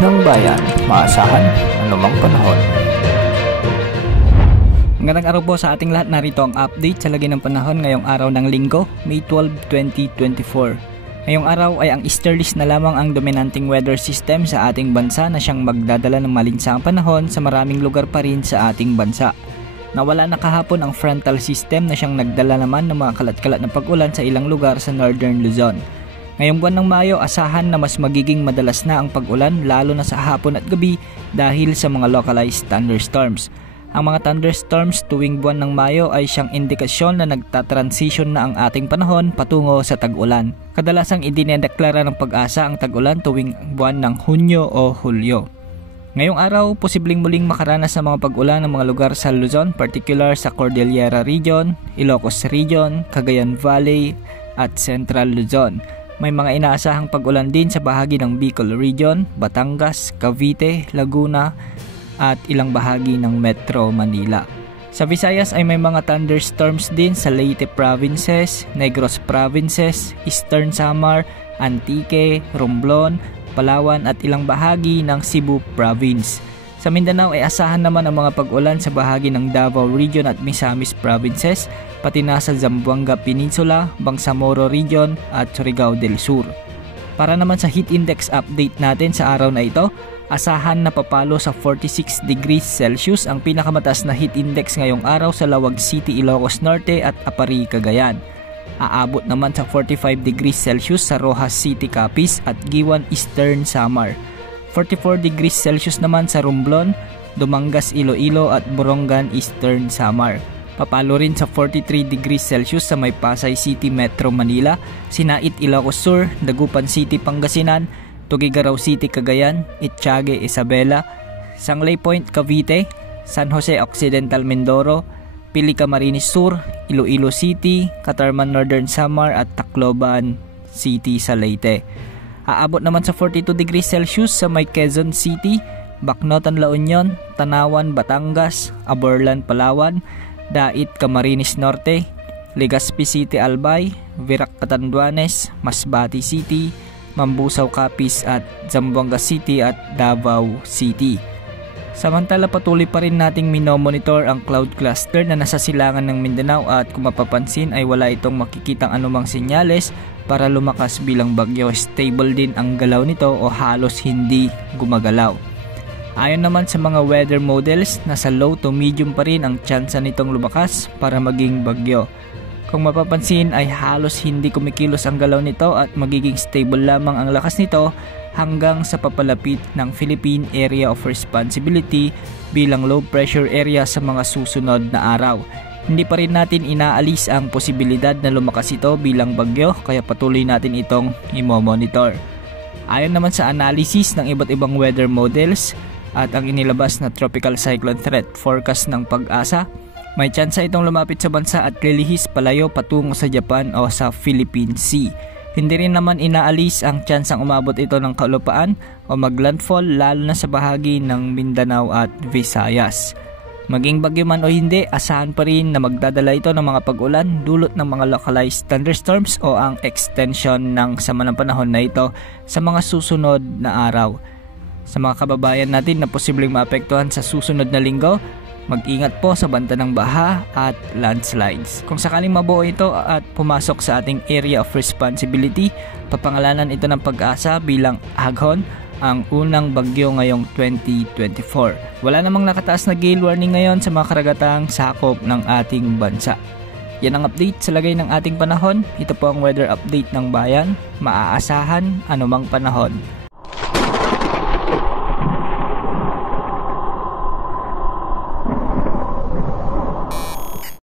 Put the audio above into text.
ng bayan, maasahan anumang panahon. Magandang araw po sa ating lahat. Narito ang update sa lagay ng panahon ngayong araw ng Linggo, May 12, 2024. Ngayong araw ay ang easterlies na lamang ang dominanting weather system sa ating bansa na siyang magdadala ng malinsangang panahon sa maraming lugar pa rin sa ating bansa. Nawala na kahapon ang frontal system na siyang nagdala naman ng mga kalat-kalat na pag-ulan sa ilang lugar sa Northern Luzon. Ngayong buwan ng Mayo, asahan na mas magiging madalas na ang pag-ulan lalo na sa hapon at gabi dahil sa mga localized thunderstorms. Ang mga thunderstorms tuwing buwan ng Mayo ay siyang indikasyon na nagtatransition na ang ating panahon patungo sa tag-ulan. Kadalasang idinedeklara ng Pag-asa ang tag-ulan tuwing buwan ng Hunyo o Hulyo. Ngayong araw, posibleng muling makaranas ng mga pag-ulan ng mga lugar sa Luzon, particular sa Cordillera Region, Ilocos Region, Cagayan Valley at Central Luzon. May mga inaasahang pag-ulan din sa bahagi ng Bicol Region, Batangas, Cavite, Laguna at ilang bahagi ng Metro Manila. Sa Visayas ay may mga thunderstorms din sa Leyte Provinces, Negros Provinces, Eastern Samar, Antique, Romblon, Palawan at ilang bahagi ng Cebu Province. Sa Mindanao ay asahan naman ang mga pag-ulan sa bahagi ng Davao Region at Misamis Provinces, pati na sa Zamboanga Peninsula, Bangsamoro Region at Surigao del Sur. Para naman sa heat index update natin sa araw na ito, asahan na papalo sa 46 degrees Celsius ang pinakamataas na heat index ngayong araw sa Lawag City, Ilocos Norte at Apari, Cagayan. Aabot naman sa 45 degrees Celsius sa Rojas City, Capiz at Giwan, Eastern Samar. 44 degrees Celsius naman sa Romblon, Dumangas, Iloilo at Borongan, Eastern Samar. Papalo rin sa 43 degrees Celsius sa may Pasay City, Metro Manila, Sinait, Ilocos Sur, Dagupan City, Pangasinan, Tuguegarao City, Cagayan, Itiague, Isabela, Sanglay Point, Cavite, San Jose Occidental, Mindoro, Pili, Camarines Sur, Iloilo City, Catarman, Northern Samar at Tacloban City sa Leyte. Aabot naman sa 42 degrees Celsius sa may Quezon City, Bacnotan, La Union, Tanawan, Batangas, Aborlan, Palawan, Dait, Camarines Norte, Legazpi City, Albay, Virac, Catanduanes, Masbate City, Mambusaw, Capiz at Zamboanga City at Davao City. Samantala patuloy pa rin nating minomonitor ang cloud cluster na nasa silangan ng Mindanao at kung mapapansin ay wala itong makikitang anumang senyales para lumakas bilang bagyo. Stable din ang galaw nito o halos hindi gumagalaw. Ayon naman sa mga weather models, nasa low to medium pa rin ang tsansa nitong lumakas para maging bagyo. Kung mapapansin ay halos hindi kumikilos ang galaw nito at magiging stable lamang ang lakas nito hanggang sa papalapit ng Philippine Area of Responsibility bilang low pressure area sa mga susunod na araw. Hindi pa rin natin inaalis ang posibilidad na lumakas ito bilang bagyo kaya patuloy natin itong i-monitor. Ayon naman sa analysis ng iba't ibang weather models at ang inilabas na Tropical Cyclone Threat Forecast ng Pag-asa, may tsansa itong lumapit sa bansa at lilihis palayo patungo sa Japan o sa Philippine Sea. Hindi rin naman inaalis ang tsansang umabot ito ng kalupaan o maglandfall lalo na sa bahagi ng Mindanao at Visayas. Maging bagyo man o hindi, asahan pa rin na magdadala ito ng mga pag-ulan dulot ng mga localized thunderstorms o ang extension ng sama ng panahon na ito sa mga susunod na araw. Sa mga kababayan natin na posibleng maapektuhan sa susunod na linggo, mag-ingat po sa banta ng baha at landslides. Kung sakaling mabuo ito at pumasok sa ating area of responsibility, papangalanan ito ng Pag-asa bilang Aghon, ang unang bagyo ngayong 2024. Wala namang nakataas na gale warning ngayon sa mga karagatang sakop ng ating bansa. Yan ang update sa lagay ng ating panahon. Ito po ang weather update ng bayan. Maaasahan anumang panahon.